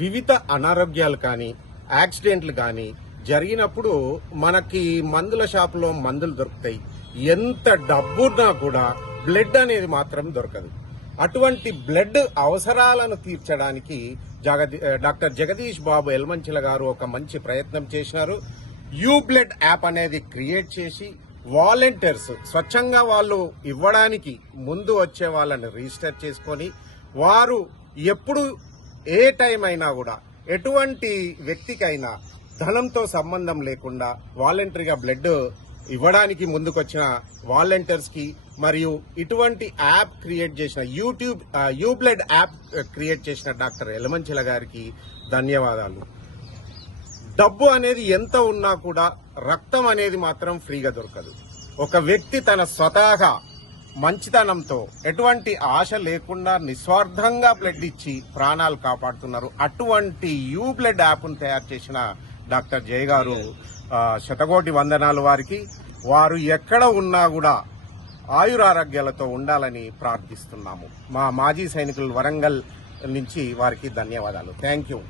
వివిధ అనారోగ్యాలు కానీ యాక్సిడెంట్లు కానీ జరిగినప్పుడు మనకి మందుల షాపులో మందులు దొరుకుతాయి. ఎంత డబ్బున్నా కూడా బ్లడ్ అనేది మాత్రం దొరకదు. అటువంటి బ్లడ్ అవసరాలను తీర్చడానికి డాక్టర్ జగదీష్ బాబు ఎల్మంచిల గారు ఒక మంచి ప్రయత్నం చేశారు. యూ బ్లడ్ యాప్ అనేది క్రియేట్ చేసి వాలంటీర్స్ స్వచ్ఛంగా వాళ్ళు ఇవ్వడానికి ముందు వచ్చే వాళ్ళని రిజిస్టర్ చేసుకొని వారు ఎప్పుడు ఏ టైం అయినా కూడా ఎటువంటి వ్యక్తికైనా ధనంతో సంబంధం లేకుండా వాలంటరీగా బ్లడ్ ఇవ్వడానికి ముందుకొచ్చిన వాలంటీర్స్ కి మరియు ఇటువంటి యాప్ క్రియేట్ చేసిన యూ బ్లడ్ యాప్ క్రియేట్ చేసిన డాక్టర్ ఎలమంచిల గారికి ధన్యవాదాలు. డబ్బు అనేది ఎంత ఉన్నా కూడా రక్తం అనేది మాత్రం ఫ్రీగా దొరకదు. ఒక వ్యక్తి తన స్వతహాగా మంచితనంతో ఎటువంటి ఆశ లేకుండా నిస్వార్థంగా బ్లడ్ ఇచ్చి ప్రాణాలు కాపాడుతున్నారు. అటువంటి యూ బ్లడ్ యాప్ను తయారు చేసిన డాక్టర్ జయ గారు శతకోటి వందనాలు వారికి. వారు ఎక్కడ ఉన్నా కూడా ఆయురారోగ్యాలతో ఉండాలని ప్రార్థిస్తున్నాము. మా మాజీ సైనికులు వరంగల్ నుంచి వారికి ధన్యవాదాలు. Thank you.